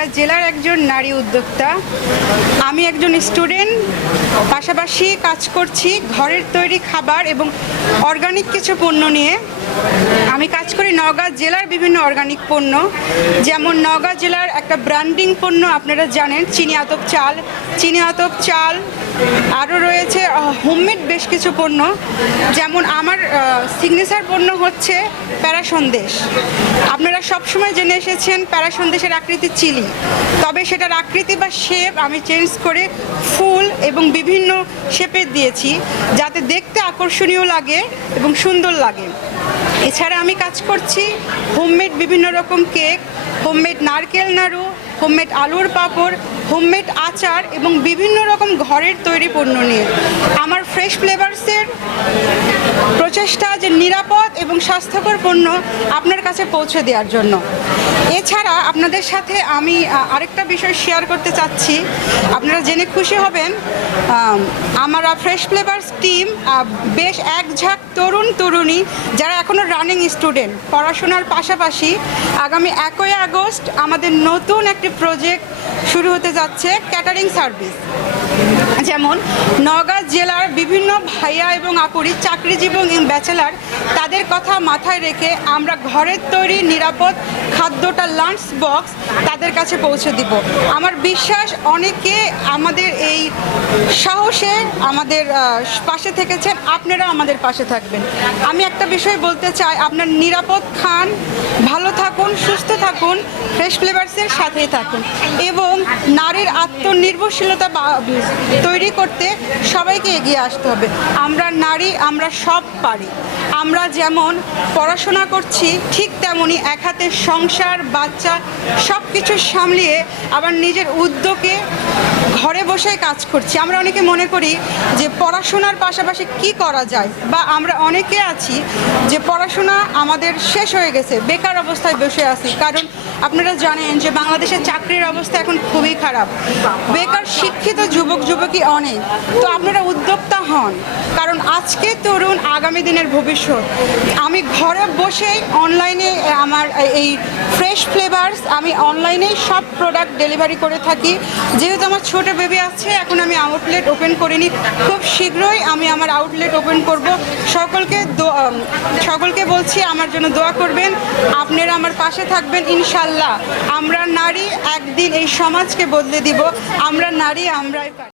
নওগাঁ জেলার একজন নারী উদ্যোক্তা। আমি একজন স্টুডেন্ট, পাশাপাশি কাজ করছি ঘরের তৈরি খাবার এবং অর্গানিক কিছু পণ্য নিয়ে। আমি কাজ করি নওগাঁ জেলার বিভিন্ন অর্গানিক পণ্য, যেমন নওগাঁ জেলার একটা ব্র্যান্ডিং পণ্য আপনারা জানেন, চিনি আতপ চাল। চিনি আতপ চাল আরও রয়েছে হোমমেড বেশ কিছু পণ্য। যেমন আমার সিগনেচার পণ্য হচ্ছে প্যারা সন্দেশ আপনারা সবসময় জেনে এসেছেন প্যারা সন্দেশের আকৃতি চিলি। তবে সেটার আকৃতি বা শেপ আমি চেঞ্জ করে ফুল এবং বিভিন্ন শেপের দিয়েছি, যাতে দেখতে আকর্ষণীয় লাগে এবং সুন্দর লাগে। এছাড়া আমি কাজ করছি হোমমেড বিভিন্ন রকম কেক হোমমেড নারকেল নাড়ু হোমমেড আলুর পাঁপড় হোমমেড আচার এবং বিভিন্ন রকম ঘরের তৈরি পণ্য নিয়ে। আমার ফ্রেশ ফ্লেভারসের প্রচেষ্টা যে নিরাপদ এবং স্বাস্থ্যকর পণ্য আপনার কাছে পৌঁছে দেওয়ার জন্য। এছাড়া আপনাদের সাথে আমি আরেকটা বিষয় শেয়ার করতে চাচ্ছি। আপনারা জেনে খুশি হবেন আম, আমার ফ্রেশ ফ্লেভার্স টিম বেশ এক ঝাঁক তরুণ তরুণী যারা এখনও রানিং স্টুডেন্ট পড়াশোনার পাশাপাশি আগামী একই আগস্ট আমাদের নতুন একটি প্রজেক্ট শুরু হতে যাচ্ছে ক্যাটারিং সার্ভিস যেমন নওগাঁ জেলার বিভিন্ন ভাইয়া এবং আপুরি চাকরিজীবী এবং ব্যাচেলার, তাদের কথা মাথায় রেখে আমরা ঘরের তৈরি নিরাপদ খাদ্যটা লাঞ্চ বক্স তাদের কাছে পৌঁছে দিব। আমার বিশ্বাস অনেকে আমাদের এই সাহসে আমাদের পাশে থেকেছেন আপনারা আমাদের পাশে থাকবেন। আমি একটা বিষয় বলতে চাই, আপনার নিরাপদ খান, ভালো থাকুন, সুস্থ থাকুন ফ্রেশ ফ্লেভার্সের সাথেই থাকুন এবং নারীর আত্মনির্ভরশীলতা তৈরি করতে সবাইকে এগিয়ে আসতে হবে। আমরা নারী, আমরা সব পারি। আমরা যেমন পড়াশোনা করছি, ঠিক তেমনই এক হাতে সংসার, বাচ্চা সব কিছু সামলিয়ে আবার নিজের উদ্যোগে ঘরে বসে কাজ করছি। আমরা অনেকে মনে করি যে পড়াশোনার পাশাপাশি কি করা যায়? বা আমরা অনেকে আছি যে পড়াশোনা আমাদের শেষ হয়ে গেছে, বেকার অবস্থায় বসে আছি। কারণ আপনারা জানেন যে বাংলাদেশের চাকরির অবস্থা এখন খুবই খারাপ। বেকার শিক্ষিত যুবক যুবকই অনেক। তো আপনারা উদ্যোক্তা হন, কারণ আজকে তরুণ আগামী দিনের ভবিষ্যৎ। আমি ঘরে বসেই অনলাইনে আমার এই ফ্রেশ ফ্লেভার্স আমি অনলাইনেই সব প্রোডাক্ট ডেলিভারি করে থাকি। যেহেতু আমার ছোট বেবি আছে, এখন আমি আউটলেট ওপেন করিনি খুব শীঘ্রই আমি আমার আউটলেট ওপেন করব। সকলকে সকলকে বলছি, আমার জন্য দোয়া করবেন। আপনারা আমার পাশে থাকবেন, ইনশাল্লাহ। আমরা নারী একদিন এই সমাজকে বদলে দিব। আমরা নারী আমরাই